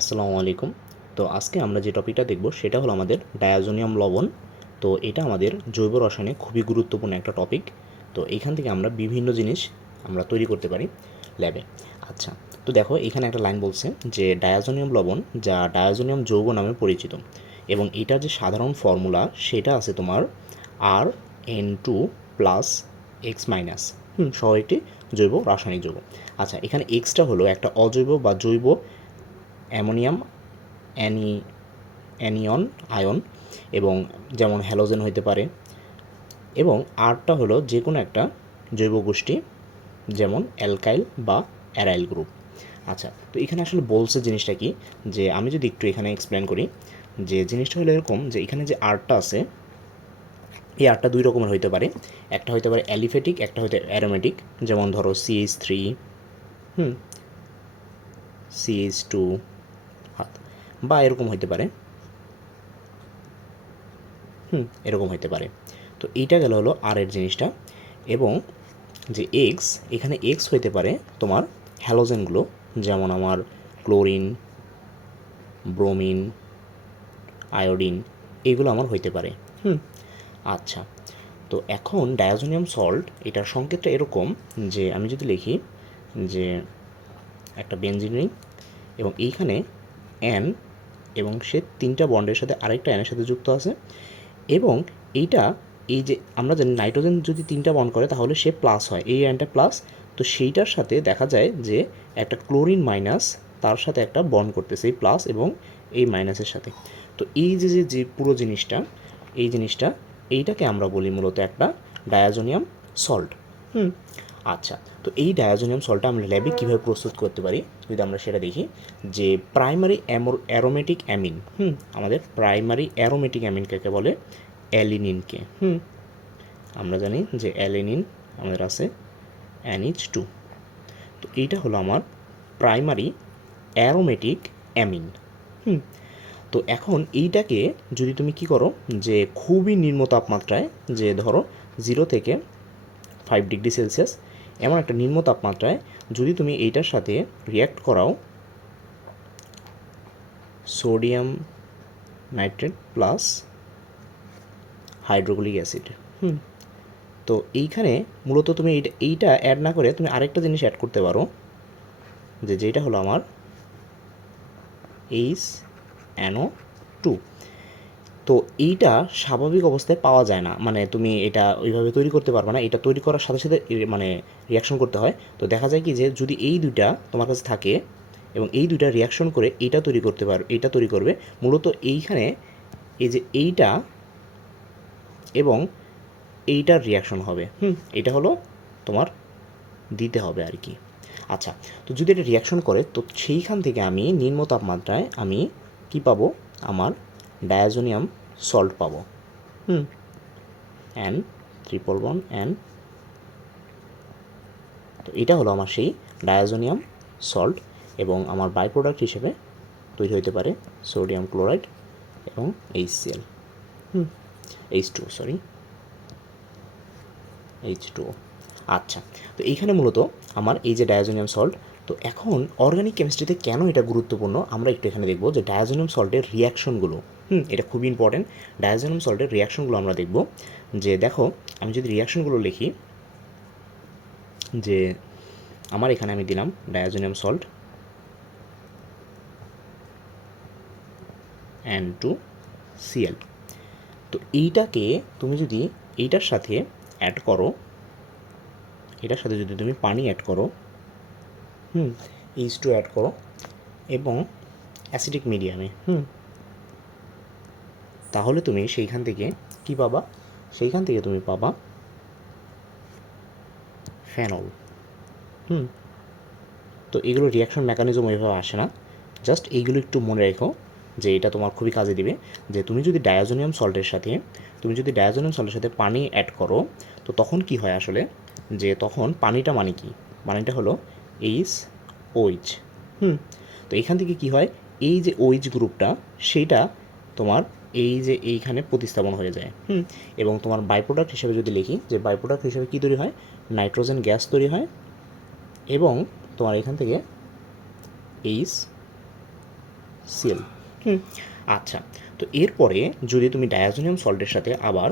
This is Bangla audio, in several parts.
আসসালামু আলাইকুম। তো আজকে আমরা যে টপিকটা দেখব, সেটা হলো আমাদের ডায়াজোনিয়াম লবণ। তো এটা আমাদের জৈব রসায়নে খুবই গুরুত্বপূর্ণ একটা টপিক তো এখান থেকে আমরা বিভিন্ন জিনিস আমরা তৈরি করতে পারি ল্যাবে আচ্ছা তো দেখো, এখানে একটা লাইন বলছে যে ডায়াজোনিয়াম লবণ, যা ডায়াজোনিয়াম যৌগ নামে পরিচিত। এবং এটার যে সাধারণ ফর্মুলা সেটা আছে তোমার R N two plus X minus হুম, সহ একটি জৈব রাসায়নিক যৌগ। আচ্ছা এখানে এক্সটা হলো একটা অজৈব বা জৈব অ্যামোনিয়াম, অ্যানি, অ্যানিয়ন, আয়ন এবং যেমন হ্যালোজেন হইতে পারে। এবং আরটা হলো যে কোনো একটা জৈব গোষ্ঠী, যেমন অ্যালকাইল বা অ্যারাইল গ্রুপ। আচ্ছা তো এখানে আসলে বলছে জিনিসটা কি? যে আমি যদি একটু এখানে এক্সপ্লেন করি, যে জিনিসটা হলো এরকম যে এখানে যে আর্টটা আছে, এই আর্টটা দুই রকমের হইতে পারে। একটা হইতে পারে অ্যালিফেটিক একটা হইতে অ্যারোমেটিক। যেমন ধরো সিএইচ থ্রি হুম সিএইচ টু বা এরকম হইতে পারে। হুম, এরকম হইতে পারে। তো এইটা গেল হলো আর এর জিনিসটা এবং যে এক্স এখানে এক্স হইতে পারে তোমার হ্যালোজেনগুলো যেমন আমার ক্লোরিন ব্রোমিন আয়োডিন এগুলো আমার হইতে পারে। হুম আচ্ছা। তো এখন ডায়াজোনিয়াম সল্ট এটার সংকেতটা এরকম যে আমি যদি লিখি যে একটা বেঞ্জিন এবং এইখানে অ্যান এবং সে তিনটা বন্ডের সাথে আরেকটা অ্যানের সাথে যুক্ত আছে। এবং এইটা এই যে আমরা জানি নাইট্রোজেন যদি তিনটা বন্ড করে তাহলে সে প্লাস হয়, এই অ্যানটা প্লাস। তো সেইটার সাথে দেখা যায় যে একটা ক্লোরিন মাইনাস তার সাথে একটা বন্ড করতেছে, এই প্লাস এবং এই মাইনাসের সাথে। তো এই যে যে যে পুরো জিনিসটা, এই জিনিসটা, এইটাকে আমরা বলি মূলত একটা ডায়াজোনিয়াম সল্ট। হুম। আচ্ছা তো এই ডায়াজোনিয়াম সল্টটা আমরা ল্যাবে কীভাবে প্রস্তুত করতে পারি? যদি আমরা সেটা দেখি, যে প্রাইমারি অ্যামোর অ্যারোমেটিক অ্যামিন হুম, আমাদের প্রাইমারি অ্যারোমেটিক অ্যামিন কাকে বলে? অ্যালিনিনকে হুম। আমরা জানি যে অ্যালিনিন আমাদের আছে অ্যানিচ টু তো এইটা হলো আমার প্রাইমারি অ্যারোমেটিক অ্যামিন হুম। তো এখন এইটাকে যদি তুমি কি করো, যে খুবই নিম্ন তাপমাত্রায়, যে ধরো জিরো থেকে ফাইভ ডিগ্রি সেলসিয়াস এমন একটা নিম্ন তাপমাত্রায় যদি তুমি এইটার সাথে রিয়্যাক্ট করাও sodium nitrate plus hydrochloric acid হুম, তো এইখানে মূলত তুমি এইটা এইটা অ্যাড না করে তুমি আরেকটা জিনিস অ্যাড করতে পারো, যে যেটা হলো আমার এইচ অ্যানো টু তো এইটা স্বাভাবিক অবস্থায় পাওয়া যায় না। মানে তুমি এটা ওইভাবে তৈরি করতে পারবে না। এটা তৈরি করার সাথে সাথে মানে রিয়াকশন করতে হয়। তো দেখা যায় কি যে যদি এই দুইটা তোমার কাছে থাকে এবং এই দুইটা রিয়াকশন করে এইটা তৈরি করতে পারবে এইটা তৈরি করবে, মূলত এইখানে এই যে এইটা এবং এইটার রিয়াকশন হবে। হুম, এটা হলো তোমার দিতে হবে আর কি। আচ্ছা তো যদি এটা রিয়াকশন করে, তো সেইখান থেকে আমি নিম্ন তাপমাত্রায় আমি কি পাবো? আমার ডায়াজোনিয়াম সল্ট পাবো। হুম। অ্যান ট্রিপল বন অ্যান তো এটা হলো আমার সেই ডায়াজোনিয়াম সল্ট এবং আমার বাই প্রোডাক্ট হিসেবে তৈরি হতে পারে সোডিয়াম ক্লোরাইড এবং এইচ সিএল হুম। H two sorry H two আচ্ছা তো এইখানে মূলত আমার এই যে ডায়াজোনিয়াম সল্ট, তো এখন অর্গানিক কেমিস্ট্রিতে কেন এটা গুরুত্বপূর্ণ? আমরা একটু এখানে দেখব যে ডায়াজোনিয়াম সল্টের রিয়াকশনগুলো হুম, এটা খুবই ইম্পর্টেন্ট ডায়াজোনিয়াম সল্টের রিয়াকশনগুলো আমরা দেখব। যে দেখো, আমি যদি রিয়াকশনগুলো লিখি, যে আমার এখানে আমি দিলাম diazonium salt and two Cl তো এইটাকে তুমি যদি এইটার সাথে অ্যাড করো, এটার সাথে যদি তুমি পানি অ্যাড করো, হুম এইচ টু অ্যাড করো, এবং অ্যাসিডিক মিডিয়ামে হুম তাহলে তুমি সেইখান থেকে কি পাবা? সেইখান থেকে তুমি পাবা ফেনল হুম। তো এগুলো রিয়াকশন মেকানিজম ওইভাবে আসে না। জাস্ট এইগুলো একটু মনে রেখো যে এটা তোমার খুবই কাজে দিবে। যে তুমি যদি ডায়াজোনিয়াম সল্টের সাথে, তুমি যদি ডায়াজোনিয়াম সল্টের সাথে পানি অ্যাড করো, তো তখন কি হয় আসলে? যে তখন পানিটা মানে কি? পানিটা হলো এইচ ওইচ হুম। তো এখান থেকে কি হয়? এই যে ওইচ গ্রুপটা সেইটা তোমার এই যে এইখানে প্রতিস্থাপন হয়ে যায়, হুম? এবং তোমার বাই প্রোডাক্ট হিসেবে যদি লিখি, যে বাই প্রোডাক্ট হিসেবে কী তৈরি হয়? নাইট্রোজেন গ্যাস তৈরি হয়। এবং তোমার এখান থেকে এইচ সিএল হুম? আচ্ছা তো এরপরে যদি তুমি ডায়াজোনিয়াম সল্টের সাথে আবার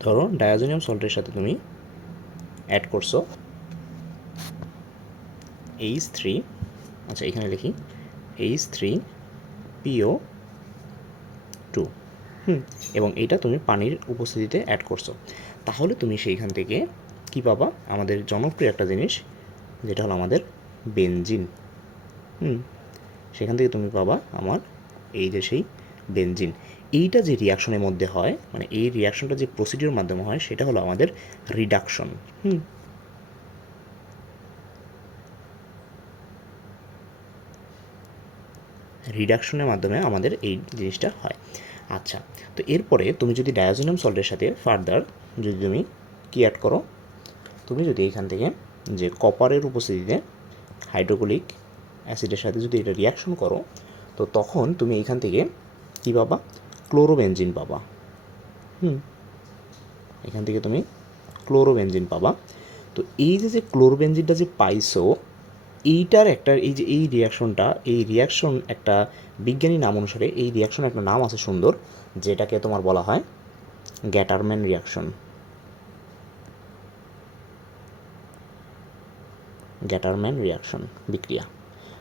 ধরো ডায়াজোনিয়াম সল্টের সাথে তুমি অ্যাড করছ এইচ থ্রি আচ্ছা এখানে লিখি এইচ থ্রি পিও হুম। এবং এটা তুমি পানির উপস্থিতিতে অ্যাড করছ। তাহলে তুমি সেইখান থেকে কি পাবা? আমাদের জনপ্রিয় একটা জিনিস, যেটা হলো আমাদের বেনজিন। হুম। সেখান থেকে তুমি পাবা আমার এই যে সেই বেনজিন। এইটা যে রিয়াকশনের মধ্যে হয় মানে এই রিয়াকশনটা যে প্রসিডিওর মাধ্যমে হয়, সেটা হলো আমাদের রিডাকশন হুম। রিডাকশনের মাধ্যমে আমাদের এই জিনিসটা হয়। আচ্ছা তো এরপরে তুমি যদি ডায়াজোনিয়াম সল্টের সাথে ফার্দার যদি তুমি কি অ্যাড করো, তুমি যদি এখান থেকে যে কপারের উপস্থিতিতে হাইড্রোক্লিক অ্যাসিডের সাথে যদি এটা রিয়াকশন করো, তো তখন তুমি এখান থেকে কী পাবা? ক্লোরোবেনজিন পাবা। হুম, এখান থেকে তুমি ক্লোরোবেনজিন পাবা। তো এই যে যে ক্লোরোবেনজিনটা যে পাইছো এইটার একটা, এই যে এই রিয়াকশনটা এই রিয়াকশন একটা বিজ্ঞানী নাম অনুসারে এই রিয়াকশনের একটা নাম আছে সুন্দর, যেটাকে তোমার বলা হয় গ্যাটারম্যান রিয়াকশন গ্যাটারম্যান রিয়াকশন বিক্রিয়া।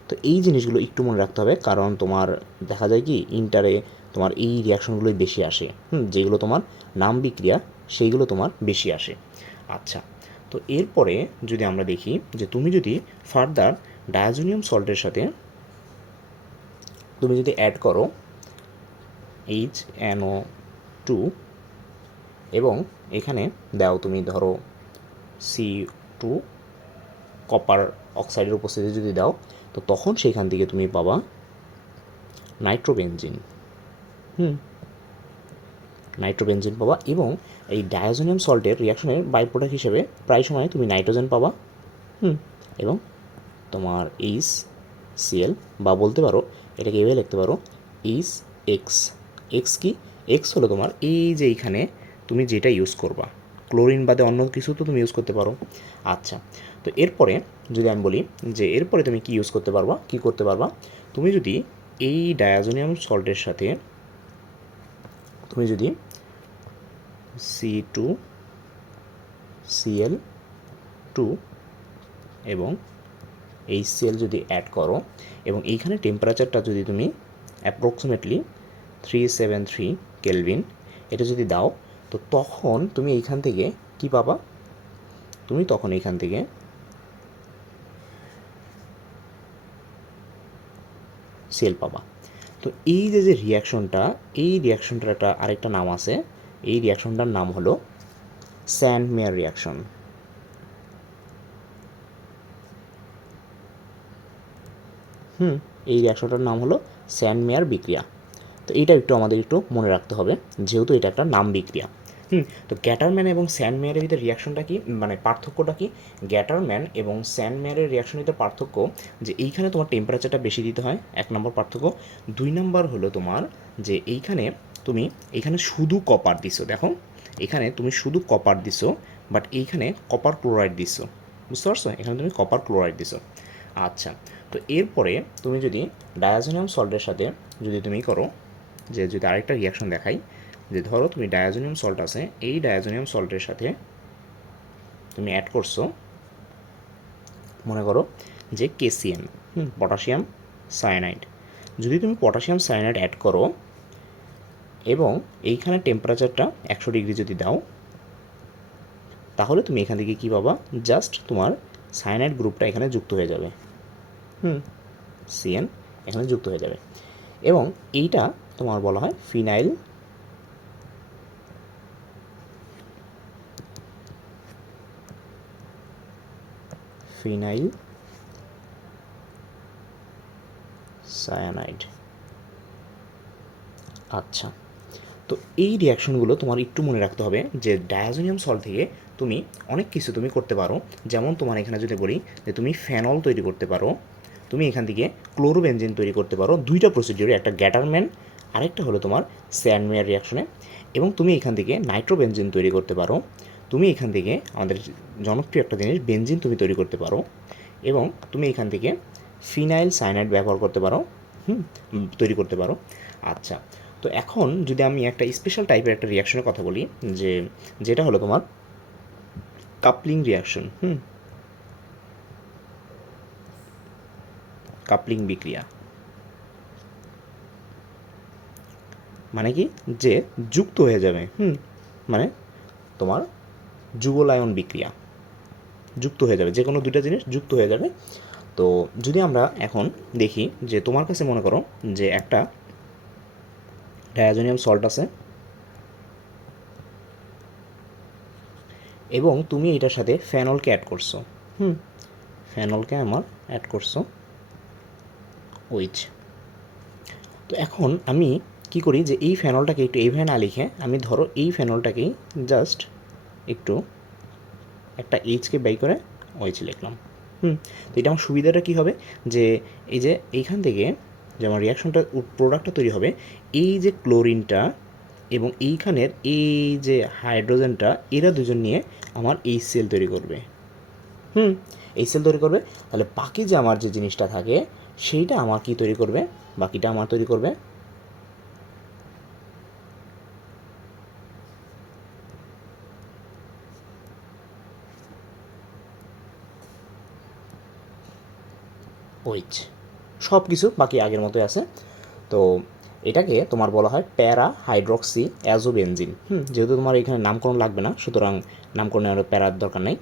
তো এই জিনিসগুলো একটু মনে রাখতে হবে, কারণ তোমার দেখা যায় কি, ইন্টারে তোমার এই রিয়াকশনগুলোই বেশি আসে। হুম, যেগুলো তোমার নাম বিক্রিয়া, সেইগুলো তোমার বেশি আসে। আচ্ছা তো এরপরে যদি আমরা দেখি যে তুমি যদি ফার্দার ডায়াজোনিয়াম সল্টের সাথে তুমি যদি অ্যাড করো এইচ এনও টু এবং এখানে দাও তুমি ধরো সি টু কপার অক্সাইডের উপস্থিতি যদি দাও, তো তখন সেখান থেকে তুমি পাবা নাইট্রোবেনজিন হুম। নাইট্রোবেনজিন পাবা এবং এই ডায়াজোনিয়াম সল্টের রিয়াকশনের বাই প্রোডাক্ট হিসেবে প্রায় সময় তুমি নাইট্রোজেন পাবা। হুম, এবং তোমার এইচ সিএল বা বলতে পারো, এটাকে এভাবে লিখতে পারো এইচ এক্স এক্স কি? এক্স হলো তোমার এই যে এইখানে তুমি যেটা ইউজ করবা। ক্লোরিন বাদে অন্য কিছু তো তুমি ইউজ করতে পারো। আচ্ছা তো এরপরে যদি আমি বলি যে এরপরে তুমি কি ইউজ করতে পারবা, কি করতে পারবা? তুমি যদি এই ডায়াজোনিয়াম সল্টের সাথে তুমি যদি সি টু সিএল টু এবং সিএল যদি অ্যাড করো, এবং এইখানে টেম্পারেচারটা যদি তুমি approximately three seven three kelvin এটা যদি দাও, তো তখন তুমি এইখান থেকে কি পাবা? তুমি তখন এইখান থেকে সেল পাবা। তো এই যে যে রিয়াকশনটা এই রিয়াকশনটার একটা আরেকটা নাম আছে এই রিয়াকশনটার নাম হলো স্যান্ড মেয়ার রিয়াকশন হুম, এই রিয়াকশনটার নাম হলো স্যান্ড মেয়ার বিক্রিয়া। তো এইটা একটু আমাদের একটু মনে রাখতে হবে, যেহেতু এটা একটা নাম বিক্রিয়া। হুম, তো গ্যাটারম্যান এবং স্যান্ড মেয়ারের ভিতরে রিয়াকশনটা কি? মানে পার্থক্যটা কি? গ্যাটারম্যান এবং স্যান্ড মেয়ারের রিয়াকশনের ভিতরে পার্থক্য যে এইখানে তোমার টেম্পারেচারটা বেশি দিতে হয়, এক নম্বর পার্থক্য। দুই নম্বর হলো তোমার যে এইখানে তুমি এইখানে শুধু কপার দিছো, দেখো। এখানে তুমি শুধু কপার দিছো বাট এইখানে কপার ক্লোরাইড দিছো। বুঝতে পারছ? এখানে তুমি কপার ক্লোরাইড দিছো। আচ্ছা তো এরপরে তুমি যদি ডায়াজোনিয়াম সল্টের সাথে যদি তুমি করো, যে যদি আরেকটা রিয়াকশন দেখাই, যে ধরো তুমি ডায়াজোনিয়াম সল্ট আছে, এই ডায়াজোনিয়াম সল্টের সাথে তুমি অ্যাড করছ, মনে করো যে কেসিএম হুম পটাশিয়াম সায়ানাইড যদি তুমি পটাশিয়াম সায়ানাইড অ্যাড করো এবং এইখানে টেম্পারেচারটা একশো ডিগ্রি যদি দাও তাহলে তুমি এখান থেকে কী পাবা? জাস্ট তোমার সায়ানাইড গ্রুপটা এখানে যুক্ত হয়ে যাবে। হুম। সিএন এখানে যুক্ত হয়ে যাবে। এবং এইটা তোমার বলা হয় ফিনাইল ফিনাইল সায়ানাইড আচ্ছা। তো এই রিয়াকশনগুলো তোমার একটু মনে রাখতে হবে যে ডায়াজোনিয়াম সল্ট থেকে তুমি অনেক কিছু তুমি করতে পারো। যেমন তোমার এখানে যদি বলি যে তুমি ফেনল তৈরি করতে পারো, তুমি এখান থেকে ক্লোরোবেনজিন তৈরি করতে পারো। দুইটা প্রসিডিওরে একটা গ্যাটারম্যান আরেকটা হলো তোমার স্যানমেয়ার রিয়াকশনে এবং তুমি এখান থেকে নাইট্রোবেঞ্জিন তৈরি করতে পারো। তুমি এখান থেকে আমাদের জনপ্রিয় একটা জিনিস বেঞ্জিন তুমি তৈরি করতে পারো। এবং তুমি এখান থেকে ফিনাইল সাইনাইড ব্যবহার করতে পারো। হুম, তৈরি করতে পারো। আচ্ছা তো এখন যদি আমি একটা স্পেশাল টাইপের একটা রিয়াকশনের কথা বলি, যে যেটা হলো তোমার কাপলিং রিয়াকশন হুম? কাপলিং বিক্রিয়া। মানে কি? যে যুক্ত হয়ে যাবে, হুম? মানে তোমার যুবলায়ন বিক্রিয়া। যুক্ত হয়ে যাবে যে কোনো দুইটা জিনিস যুক্ত হয়ে যাবে। তো যদি আমরা এখন দেখি যে তোমার কাছে মনে করো যে একটা ডায়াজোনিয়াম সল্ট আছে। এবং তুমি এটার সাথে ফ্যানলকে অ্যাড করছ। হুম ফ্যানলকে আমার অ্যাড করছ। উইচ তো এখন আমি কি করি যে এই ফ্যানলটাকে একটু এইভাবে না লিখে আমি ধরো এই ফ্যানলটাকেই জাস্ট একটু একটা এইচকে ব্যয় করে ওইচ লিখলাম। হুম, তো এটা আমার সুবিধাটা কী হবে? যে এই যে এইখান থেকে যেমন রিয়াকশনটা প্রোডাক্টটা তৈরি হবে, এই যে ক্লোরিনটা এবং এইখানের এই যে হাইড্রোজেনটা এরা দুজন নিয়ে আমার এই সেল তৈরি করবে। হুম, এই সেল তৈরি করবে। তাহলে বাকি যে আমার যে জিনিসটা থাকে, সেইটা আমার কি তৈরি করবে? বাকিটা আমার তৈরি করবে। ওইচ সব কিছু বাকি আগের মতোই আছে। তো এটাকে তোমার বলা হয় প্যারা হাইড্রক্সি অ্যাজোবেনজিন। হুম, যেহেতু তোমার এখানে নামকরণ লাগবে না, সুতরাং নামকরণের প্যারার দরকার নেই।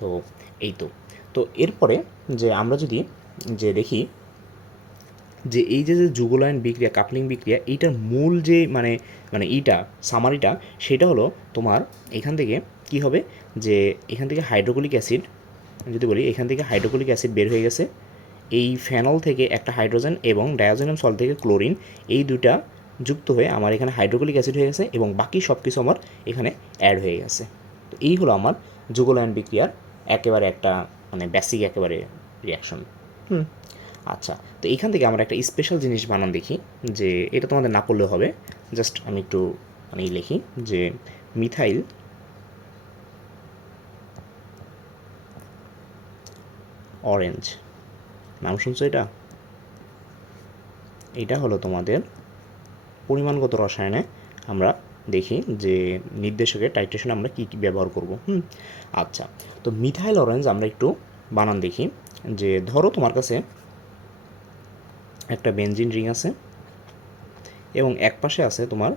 তো এই তো। তো এরপরে যে আমরা যদি যে দেখি যে এই যে যে যুগলায়ন বিক্রিয়া, কাপলিং বিক্রিয়া, এইটার মূল যে মানে মানে ইটা সামারিটা সেটা হলো তোমার এখান থেকে কি হবে? যে এখান থেকে হাইড্রোক্লিক অ্যাসিড যদি বলি, এখান থেকে হাইড্রোক্লিক অ্যাসিড বের হয়ে গেছে। এই ফেনল থেকে একটা হাইড্রোজেন এবং ডায়াজোনিয়াম সল্ট থেকে ক্লোরিন এই দুটা যুক্ত হয়ে আমার এখানে হাইড্রোক্লিক অ্যাসিড হয়ে গেছে এবং বাকি সব কিছু আমার এখানে অ্যাড হয়ে গেছে। তো এই হলো আমার যুগলায়ন বিক্রিয়ার একেবারে একটা মানে বেসিক একেবারে রিয়াকশন হুম। আচ্ছা তো এখান থেকে আমরা একটা স্পেশাল জিনিস বানান দেখি যে এটা তোমাদের না করলেও হবে জাস্ট আমি একটু মানে লিখি যে মিথাইল অরেঞ্জ নাম শুনছো এটা? এটা হলো তোমাদের পরিমাণগত রসায়নে আমরা দেখি যে নির্দেশকের টাইট্রেশনে আমরা কী কী ব্যবহার করব, হুম? আচ্ছা তো মিথাইল অরেঞ্জ আমরা একটু বানান দেখি যে, ধরো তোমার কাছে একটা বেনজিন রিং আছে এবং এক পাশে আছে তোমার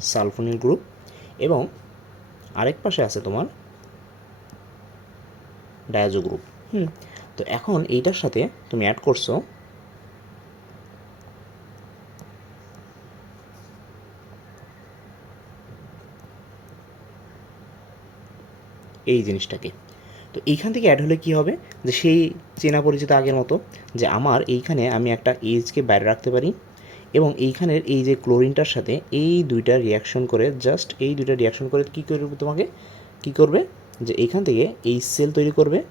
সালফোনিল গ্রুপ এবং আরেক পাশে আছে তোমার ডায়াজো গ্রুপ হুম। তো এখন এইটার সাথে তুমি অ্যাড করছ এই জিনিসটাকে। তো এইখান থেকে অ্যাড হলে কি হবে? যে সেই চেনা পরিচিত আগের মতো যে আমার এইখানে আমি একটা এইজকে বাইরে রাখতে পারি এবং এইখানের এই যে ক্লোরিনটার সাথে এই দুইটা রিয়াকশন করে জাস্ট এই দুইটা রিয়াকশন করে কী করবে তোমাকে? কী করবে? যে এইখান থেকে এই সেল তৈরি করবে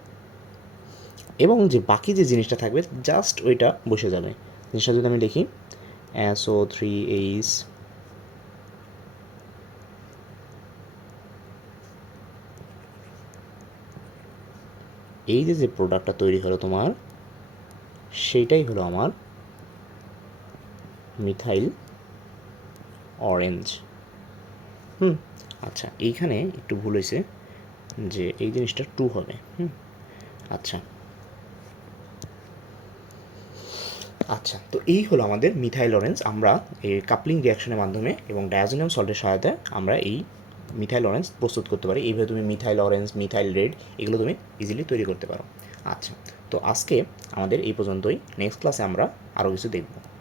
এবং যে বাকি যে জিনিসটা থাকবে জাস্ট ওইটা বসে যাবে। জিনিসটা যদি আমি লিখি অ্যাসো থ্রি এইস এই যে যে প্রোডাক্টটা তৈরি হলো তোমার, সেইটাই হলো আমার মিথাইল অরেঞ্জ হুম আচ্ছা এইখানে একটু ভুল হয়েছে। যে এই জিনিসটা টু হবে। হুম? আচ্ছা। আচ্ছা তো এই হলো আমাদের মিথাইল অরেঞ্জ আমরা এই কাপলিং রিয়াকশনের মাধ্যমে এবং ডায়াজোনিয়াম সল্টের সহায়তায় আমরা এই মিথাইল অরেঞ্জ প্রস্তুত করতে পারি। এইভাবে তুমি মিথাইল অরেঞ্জ মিথাইল রেড, এগুলো তুমি ইজিলি তৈরি করতে পারো। আচ্ছা তো আজকে আমাদের এই পর্যন্তই। নেক্সট ক্লাসে আমরা আরও কিছু দেখব।